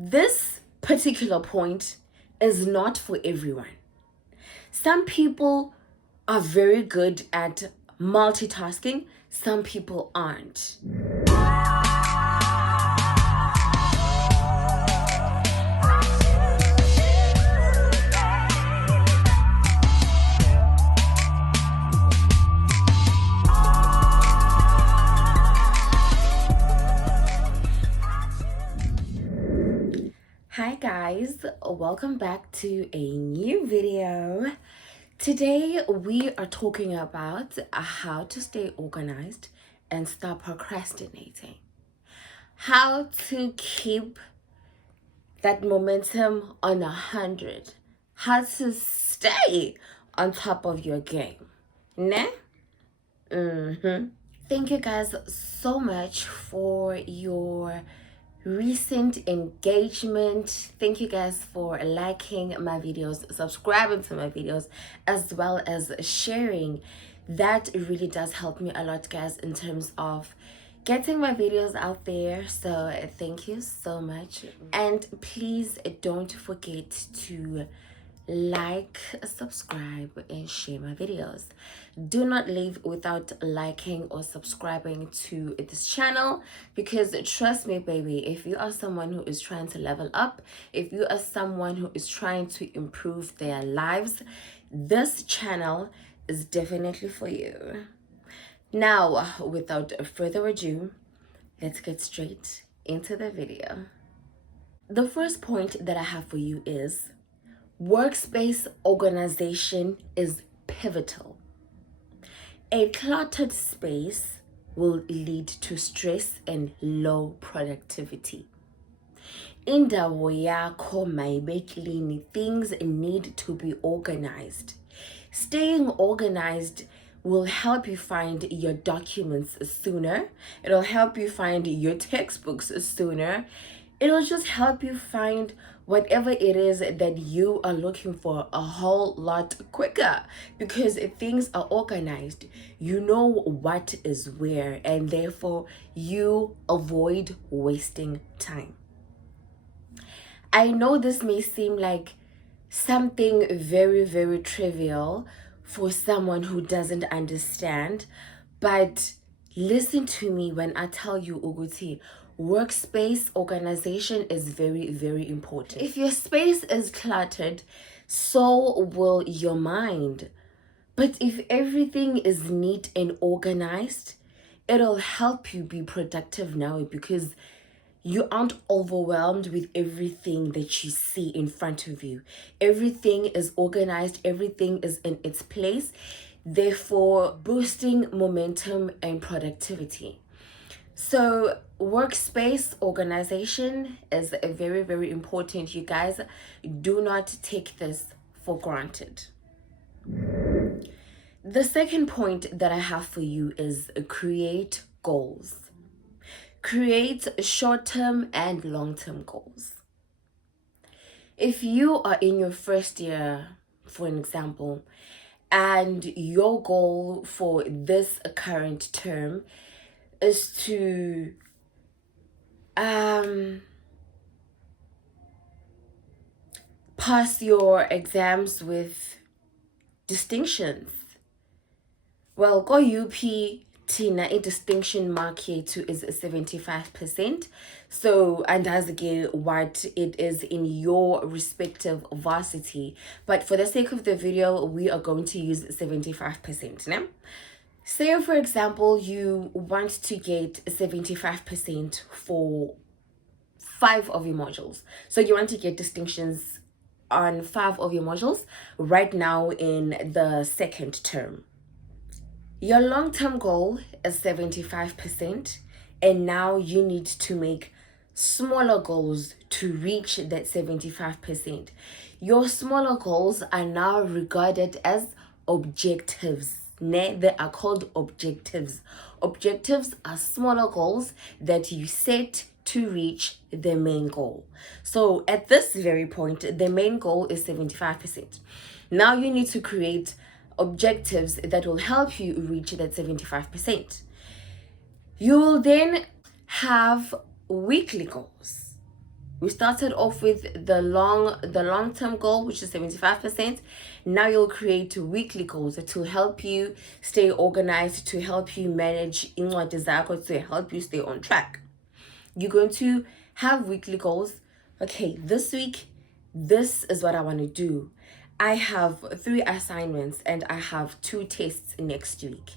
This particular point is not for everyone. Some people are very good at multitasking, some people aren't. Hi guys, welcome back to a new video. Today we are talking about how to stay organized and stop procrastinating. How to keep that momentum on 100. How to stay on top of your game. Ne? Thank you guys so much for your recent engagement. Thank you guys for liking my videos, subscribing to my videos, as well as sharing. That really does help me a lot, guys, in terms of getting my videos out there. So thank you so much, and please don't forget to like, subscribe, and share my videos. Do not leave without liking or subscribing to this channel, because trust me, baby, if you are someone who is trying to level up, if you are someone who is trying to improve their lives, this channel is definitely for you. Now, without further ado, let's get straight into the video. The first point that I have for you is workspace organization is pivotal. A cluttered space will lead to stress and low productivity. Indawo yakho mayibe clean, things need to be organized. Staying organized will help you find your documents sooner. It'll help you find your textbooks sooner. It'll just help you find whatever it is that you are looking for a whole lot quicker, because things are organized. You know what is where, and therefore you avoid wasting time. I know this may seem like something very, very trivial for someone who doesn't understand, but listen to me when I tell you, Uguti, workspace organization is very, very important. If your space is cluttered, so will your mind. But if everything is neat and organized, it'll help you be productive now, because you aren't overwhelmed with everything that you see in front of you. Everything is organized, everything is in its place, therefore boosting momentum and productivity. So workspace organization is very, very important. You guys, do not take this for granted. The second point that I have for you is create goals. Create short-term and long-term goals. If you are in your first year, for an example, and your goal for this current term is to pass your exams with distinctions, well, go UP Tina, a distinction mark here too is 75%. So, and as again what it is in your respective varsity, but for the sake of the video we are going to use 75% now. Say for example you want to get 75% for 5 of your modules, so you want to get distinctions on 5 of your modules right now in the second term. Your long-term goal is 75%, and now you need to make smaller goals to reach that 75%. Your smaller goals are now regarded as objectives. They are called objectives. Objectives are smaller goals that you set to reach the main goal. So at this very point, the main goal is 75%. Now you need to create objectives that will help you reach that 75%. You will then have weekly goals. We started off with the long-term goal, which is 75%. Now you'll create weekly goals to help you stay organized, to help you manage incwadi zakho, to help you stay on track. You're going to have weekly goals. Okay, this week, this is what I want to do. I have 3 assignments and I have 2 tests next week.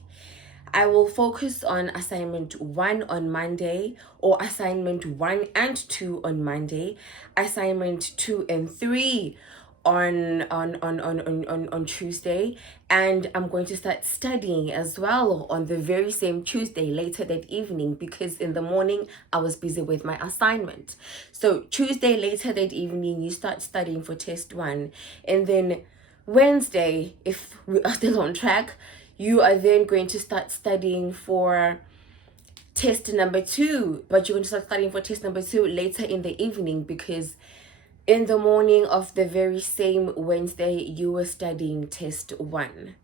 I will focus on assignment 1 on Monday, or assignment 1 and 2 on Monday, assignment 2 and 3 on Tuesday, and I'm going to start studying as well on the very same Tuesday later that evening, because in the morning I was busy with my assignment. So Tuesday later that evening you start studying for test 1, and then Wednesday, if we are still on track, you are then going to start studying for test number 2, but you're going to start studying for test number 2 later in the evening, because in the morning of the very same Wednesday, you were studying test 1.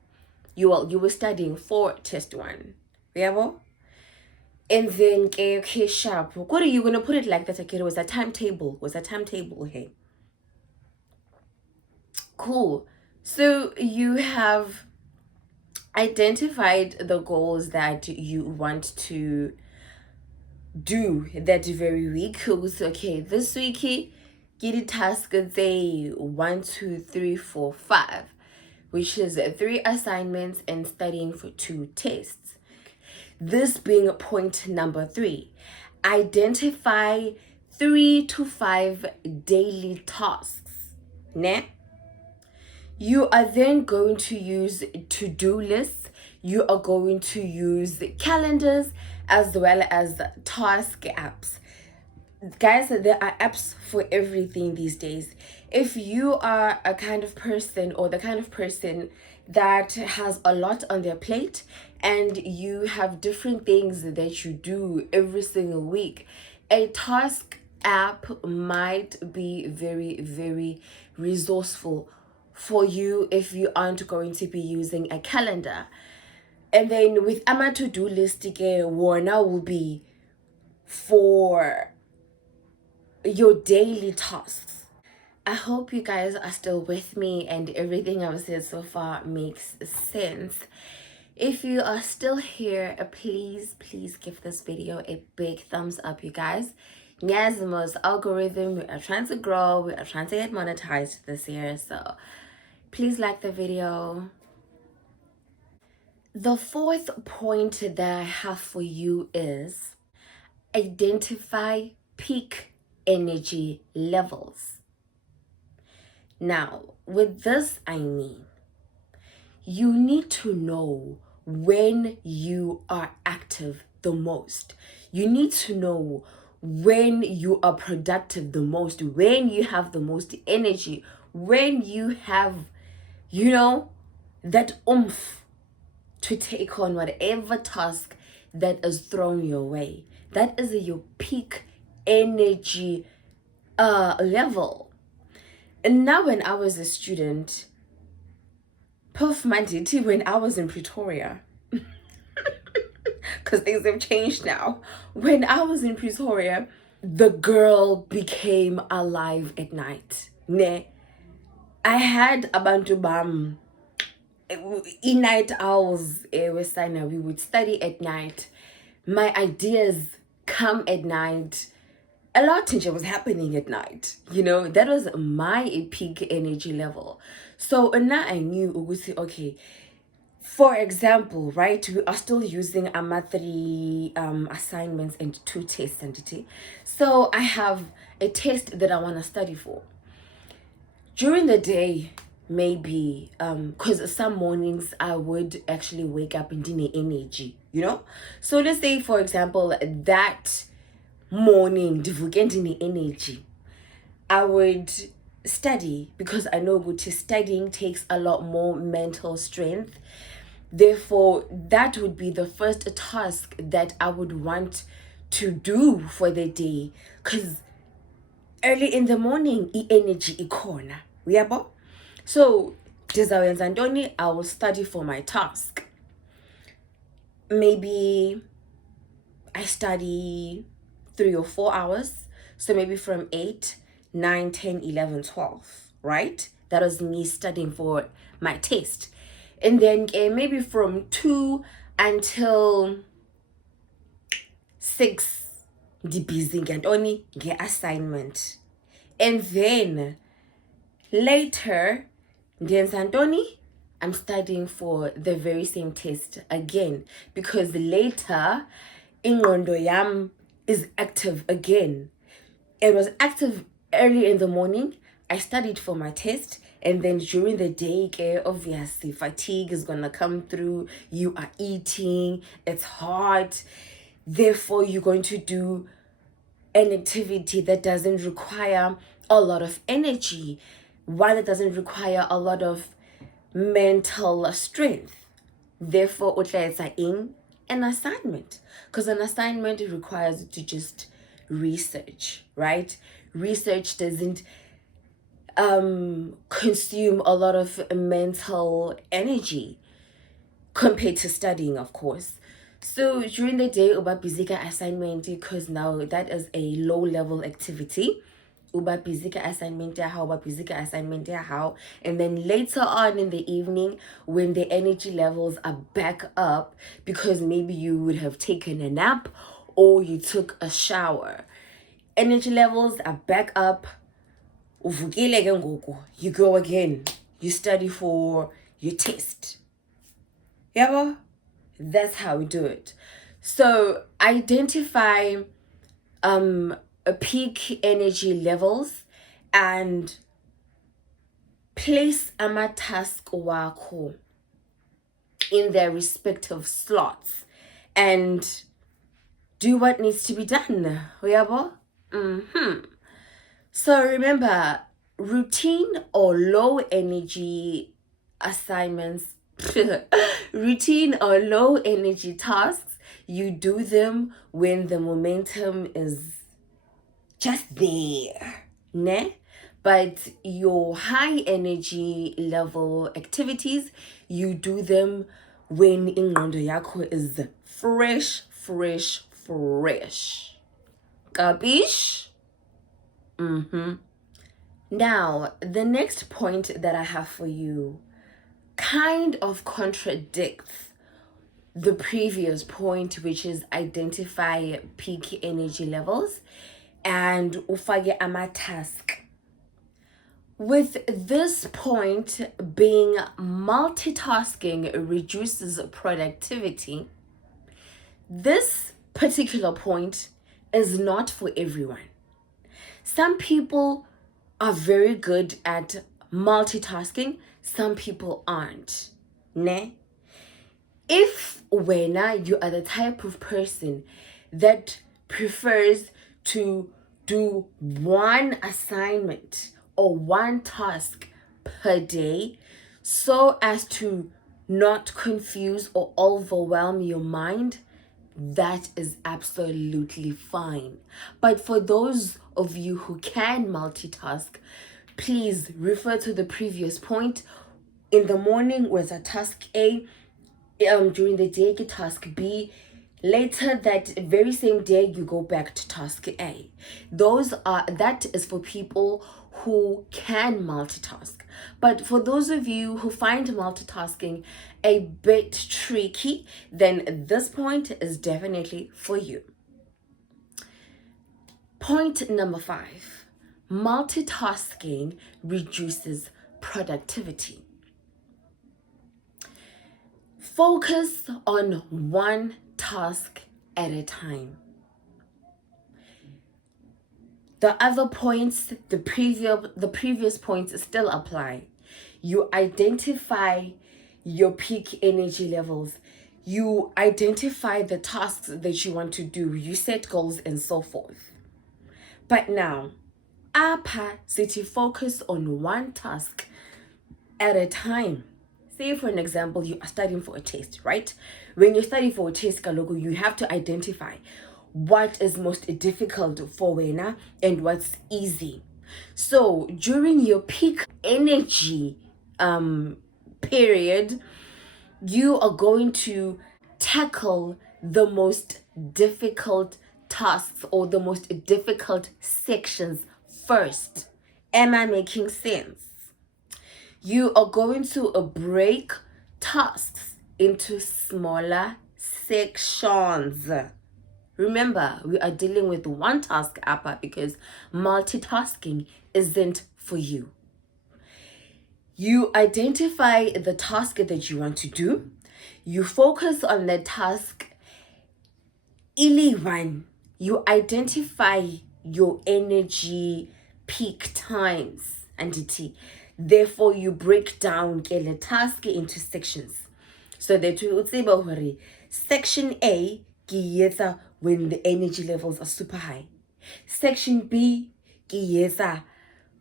You were studying for test 1. Yeah. And then, okay, sharp. What are you going to put it like that? Okay, it was a timetable. Hey. Cool. So you have identified the goals that you want to do that very week. Okay, this week, get a task say 1, 2, 3, 4, 5, which is 3 assignments and studying for 2 tests. This being point number 3, identify 3 to 5 daily tasks. Ne? You are then going to use to-do lists. You are going to use calendars as well as task apps. Guys, there are apps for everything these days. If you are a kind of person, or the kind of person that has a lot on their plate and you have different things that you do every single week, a task app might be very, very resourceful for you if you aren't going to be using a calendar. And then with ama to-do list, warna will be for your daily tasks. I hope you guys are still with me and everything I've said so far makes sense. If you are still here, please give this video a big thumbs up, you guys. Nyazimo's algorithm, we are trying to grow, we are trying to get monetized this year, so please like the video. The 4th point that I have for you is identify peak energy levels. Now, with this, I mean, you need to know when you are active the most. You need to know when you are productive the most, when you have the most energy, when you have, that oomph to take on whatever task that is thrown your way. That is your peak energy level. And now when I was a student, puff manditi when I was in Pretoria, because things have changed now. When I was in Pretoria, the girl became alive at night. Ne, I had abantu bam night owls. We would study at night. My ideas come at night. A lot was happening at night. That was my peak energy level. So now I knew, okay, for example, right, we are still using AMA 3 assignments and 2 tests entity. So I have a test that I want to study for. During the day, maybe, because some mornings I would actually wake up in dinner energy, So let's say, for example, that morning, the energy, I would study, because I know studying takes a lot more mental strength. Therefore, that would be the first task that I would want to do for the day, because early in the morning, energy ikona. Uyabo? So, I will study for my task. Maybe I study 3 or 4 hours. So maybe from 8, 9, 10, 11, 12, right? That was me studying for my test. And then maybe from 2 until 6, busy only get assignment. And then later, Santoni, I'm studying for the very same test again, because later ingqondo yam is active again. It was active early in the morning. I studied for my test, and then during the day, obviously fatigue is gonna come through. You are eating, it's hot, therefore you're going to do an activity that doesn't require a lot of energy, one that doesn't require a lot of mental strength. Therefore, utla in an assignment, because an assignment requires you to just research, right? Research doesn't consume a lot of mental energy compared to studying, of course. So during the day, uba busy ka assignment, because now that is a low level activity. Uba busy ka assignment ya how, uba busy ka assignment ya how. And then later on in the evening, when the energy levels are back up, because maybe you would have taken a nap or you took a shower, energy levels are back up. Uvukile ke ngoku, you go again, you study for your test. Yeah, that's how we do it. So identify peak energy levels and place ama-task wakho in their respective slots and do what needs to be done. Uyabo? So remember, routine or low energy assignments, routine or low energy tasks, you do them when the momentum is just there, ne? But your high energy level activities, you do them when ingqondo yakho is fresh. Kapish? Now, the next point that I have for you kind of contradicts the previous point, which is identify peak energy levels and ufage ama-task. With this point being multitasking reduces productivity, this particular point is not for everyone. Some people are very good at multitasking, some people aren't. Ne? If when you are the type of person that prefers to do one assignment or one task per day so as to not confuse or overwhelm your mind, that is absolutely fine. But for those of you who can multitask, please refer to the previous point. In the morning was a task A, during the day task B, later that very same day you go back to task A. That is for people who can multitask. But for those of you who find multitasking a bit tricky, then this point is definitely for you. Point number 5, multitasking reduces productivity. Focus on one task at a time. The other points, the previous points still apply. You identify your peak energy levels. You identify the tasks that you want to do. You set goals and so forth. But now, apa city focus on one task at a time. Say for an example, you are studying for a test, right? When you study for a test, kalogo, you have to identify what is most difficult for wena and what's easy. So during your peak energy period, you are going to tackle the most difficult tasks or the most difficult sections first. Am I making sense? You are going to break tasks into smaller sections. Remember, we are dealing with one task upper because multitasking isn't for you. You identify the task that you want to do. You focus on the task. One, you identify your energy peak times and therefore you break down the task into sections so that we would say section A ke etsa when the energy levels are super high, section B ke etsa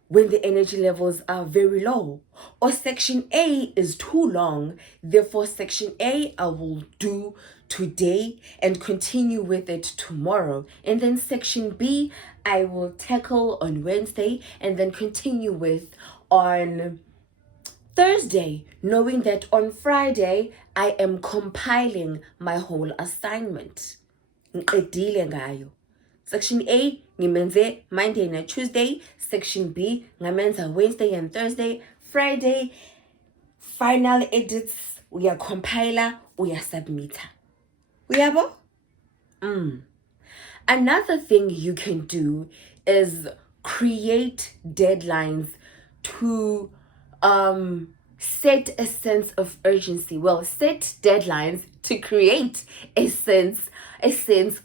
when the energy levels are very low, or section A is too long, therefore section A I will do today and continue with it tomorrow, and then section B I will tackle on Wednesday and then continue with on Thursday, knowing that on Friday I am compiling my whole assignment. Ngiqedile ngayo. Section A ngimenze Monday and Tuesday. Section B ngamenza Wednesday and Thursday. Friday final edits uyacompiler, uyasubmita. Uyabo? Another thing you can do is create deadlines to set a sense of urgency. Well, set deadlines to create a sense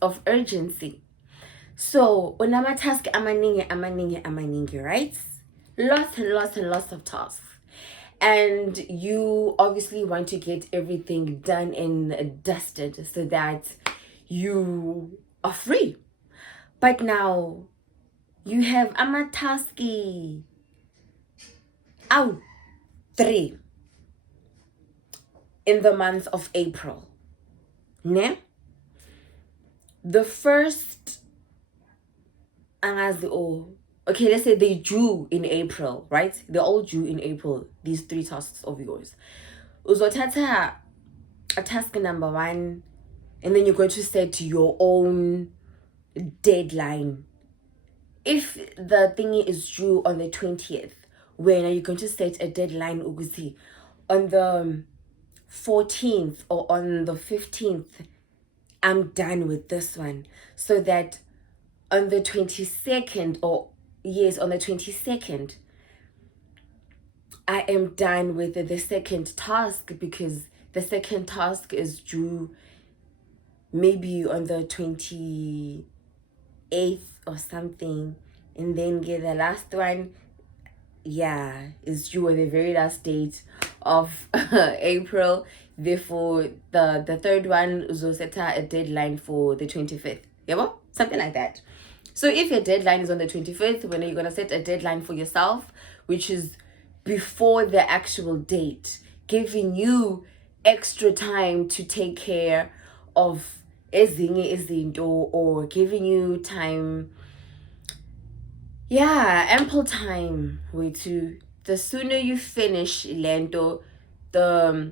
of urgency. So unama task amaningi, right? Lots and lots of tasks. And you obviously want to get everything done and dusted so that you are free. But now you have amataski out 3 in the month of April. Ne? The first okay, let's say they drew in April, right? They all drew in April, these 3 tasks of yours. Uzothatha a task number 1, and then you're going to set your own deadline. If the thingy is due on the 20th, when are you going to set a deadline ukuthi on the 14th or on the 15th I'm done with this one, so that on the 22nd on the 22nd I am done with the second task, because the second task is due maybe on the 28th or something, and then get the last one is due on the very last date of April. Therefore the third one will set a deadline for the 25th, something like that. So if your deadline is on the 25th, when are you going to set a deadline for yourself, which is before the actual date, giving you extra time to take care of ezinye izinto, or giving you time, ample time. The sooner you finish lento, the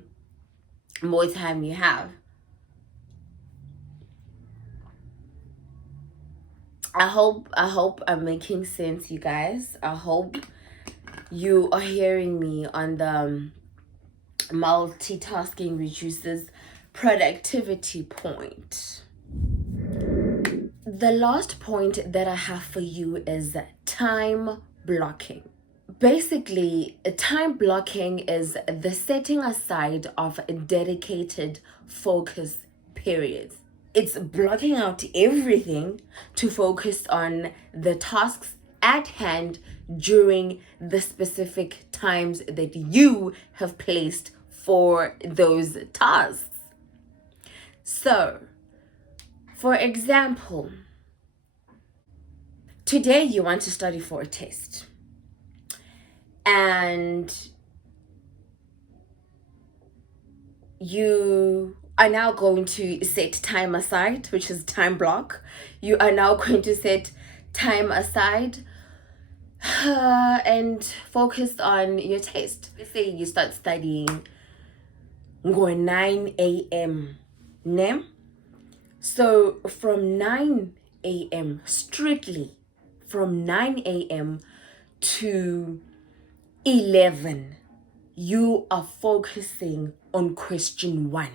more time you have. I hope I'm making sense, you guys. I hope you are hearing me on the multitasking reduces productivity point. The last point that I have for you is time blocking. Basically, time blocking is the setting aside of dedicated focus periods. It's blocking out everything to focus on the tasks at hand during the specific times that you have placed for those tasks. So, for example, today you want to study for a test, and you are now going to set time aside, which is time block. You are now going to set time aside and focus on your test. Let's say you start studying 9 a.m. So from 9 a.m. strictly from 9 a.m. to 11, you are focusing on question 1.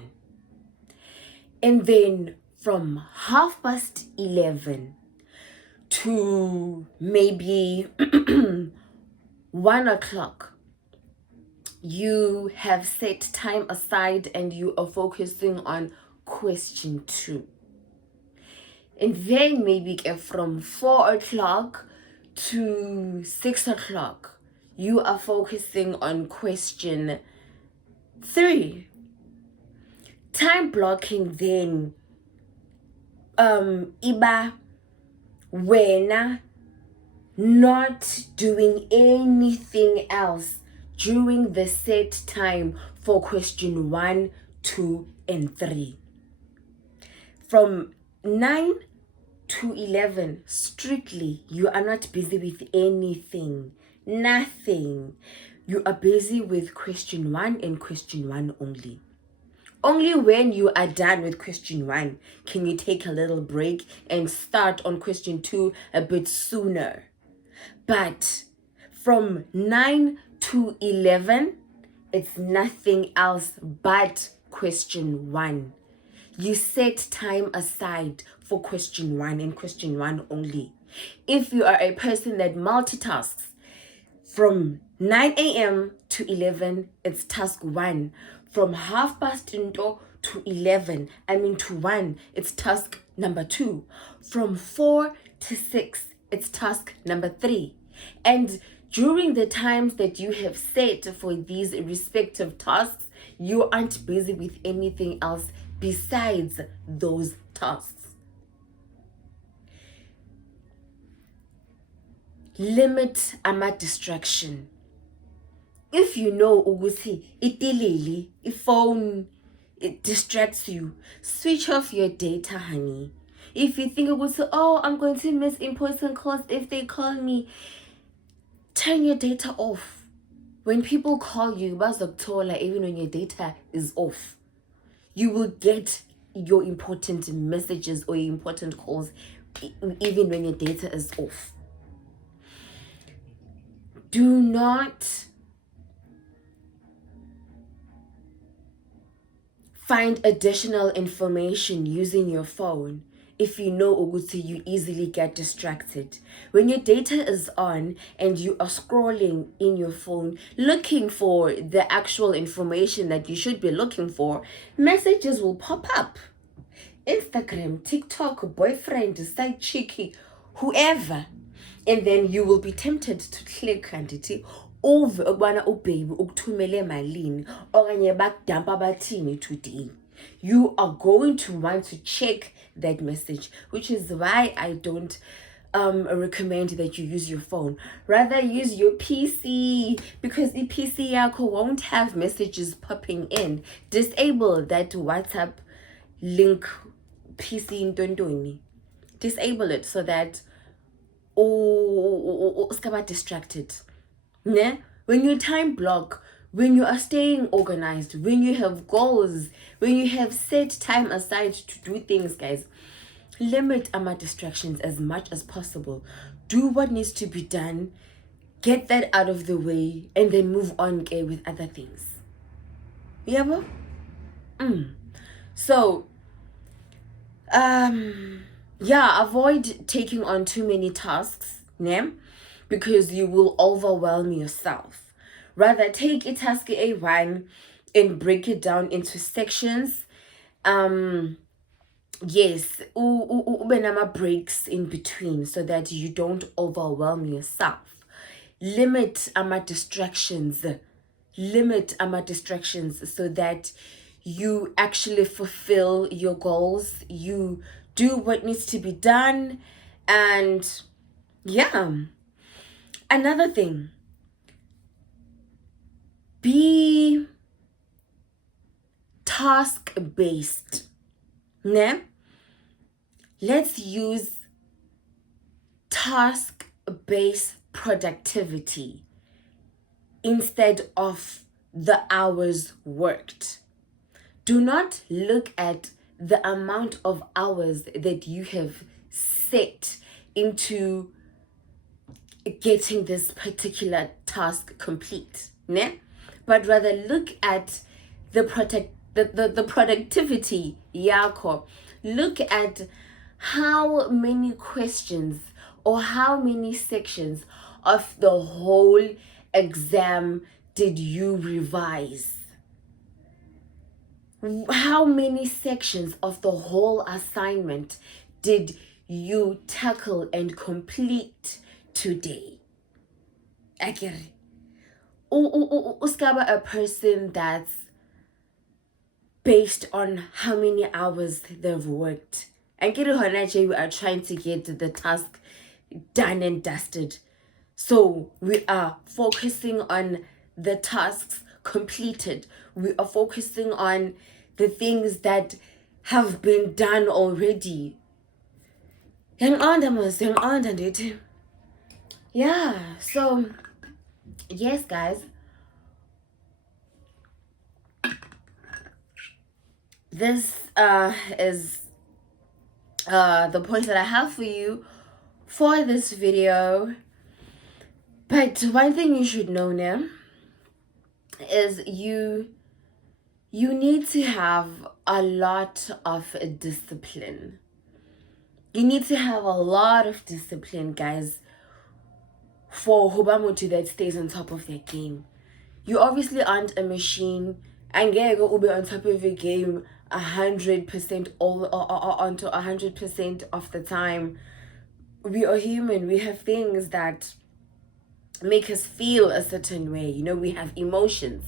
And then from 11:30 to maybe 1 o'clock, you have set time aside and you are focusing on question 2. And then maybe from 4 o'clock to 6 o'clock, you are focusing on question 3. Time blocking then iba wena not doing anything else during the set time for question 1, 2, and 3. From 9 to 11, strictly, you are not busy with anything. Nothing. You are busy with question 1 and question 1 only. Only when you are done with question 1 can you take a little break and start on question 2 a bit sooner. But from 9 to 11, it's nothing else but question 1. You set time aside for question 1 and question 1 only. If you are a person that multitasks, from 9 a.m. to 11, it's task 1. From 12:30 to 11, to 1, it's task number 2. From 4 to 6, it's task number 3. And during the times that you have set for these respective tasks, you aren't busy with anything else besides those tasks. Limit ama-distraction. If you know ukuthi itilili, phone, it distracts you, switch off your data, honey. If you think ukuthi, oh, I'm going to miss important calls if they call me, turn your data off. When people call you, bazokuthola even when your data is off. You will get your important messages or your important calls even when your data is off. Do not find additional information using your phone if you know ukuthi you easily get distracted. When your data is on and you are scrolling in your phone looking for the actual information that you should be looking for, messages will pop up. Instagram, TikTok, boyfriend, side chicky, whoever. And then you will be tempted to click kanti over ukubana ubaby ukuthumele malini okanye bakudampa bathini today. You are going to want to check that message, which is why I don't recommend that you use your phone. Rather use your PC, because the PC yakho won't have messages popping in. Disable that WhatsApp link PC ntontoni. Disable it so that skaba distracted. Ne? When you time block, when you are staying organized, when you have goals, when you have set time aside to do things, guys, limit distractions as much as possible. Do what needs to be done, get that out of the way, and then move on with other things. Yeah, bro? So, avoid taking on too many tasks, ne? Because you will overwhelm yourself. Rather, take a task A1 and break it down into sections. Yes, ubenama breaks in between so that you don't overwhelm yourself. Limit distractions. Limit distractions so that you actually fulfill your goals. You do what needs to be done. And yeah, another thing, be task-based. Ne? Let's use task-based productivity instead of the hours worked. Do not look at the amount of hours that you have set into getting this particular task complete, ne? But rather look at the productivity yako. Look at how many questions or how many sections of the whole exam did you revise? How many sections of the whole assignment did you tackle and complete today? I get it. Uskaba a person that's based on how many hours they've worked. And get it, we are trying to get the task done and dusted. So we are focusing on the tasks completed. We are focusing on the things that have been done already. Yeah, so yes, guys. This is the points that I have for you for this video. But one thing you should know now is you need to have a lot of discipline. You need to have a lot of discipline, guys, for Hobamutu that stays on top of their game. You obviously aren't a machine, and get go be on top of your game 100% all onto 100% of the time. We are human. We have things that make us feel a certain way. You know, we have emotions.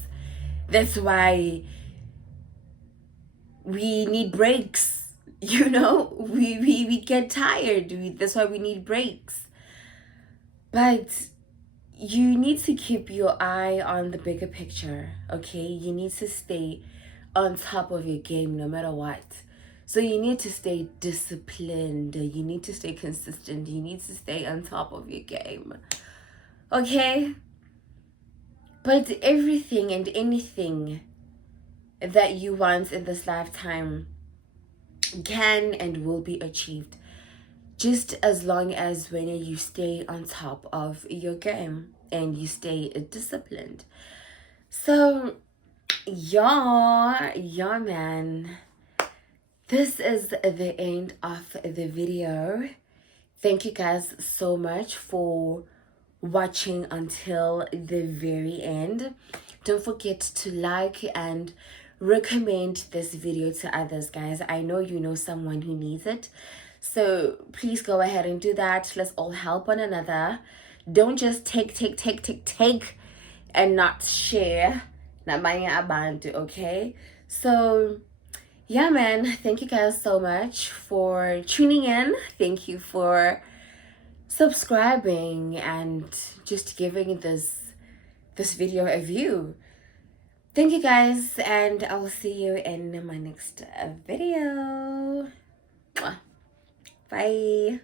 That's why we need breaks. You know, we get tired. That's why we need breaks. But you need to keep your eye on the bigger picture, okay? You need to stay on top of your game no matter what. So you need to stay disciplined. You need to stay consistent. You need to stay on top of your game, okay? But everything and anything that you want in this lifetime can and will be achieved, just as long as when you stay on top of your game and you stay disciplined. So yeah man, this is the end of the video. Thank you guys so much for watching until the very end. Don't forget to like and recommend this video to others, guys. I know you know someone who needs it, so please go ahead and do that. Let's all help one another. Don't just take and not share. Okay? So yeah, man, thank you guys so much for tuning in. Thank you for subscribing and just giving this video a view. Thank you guys, and I'll see you in my next video. Bye.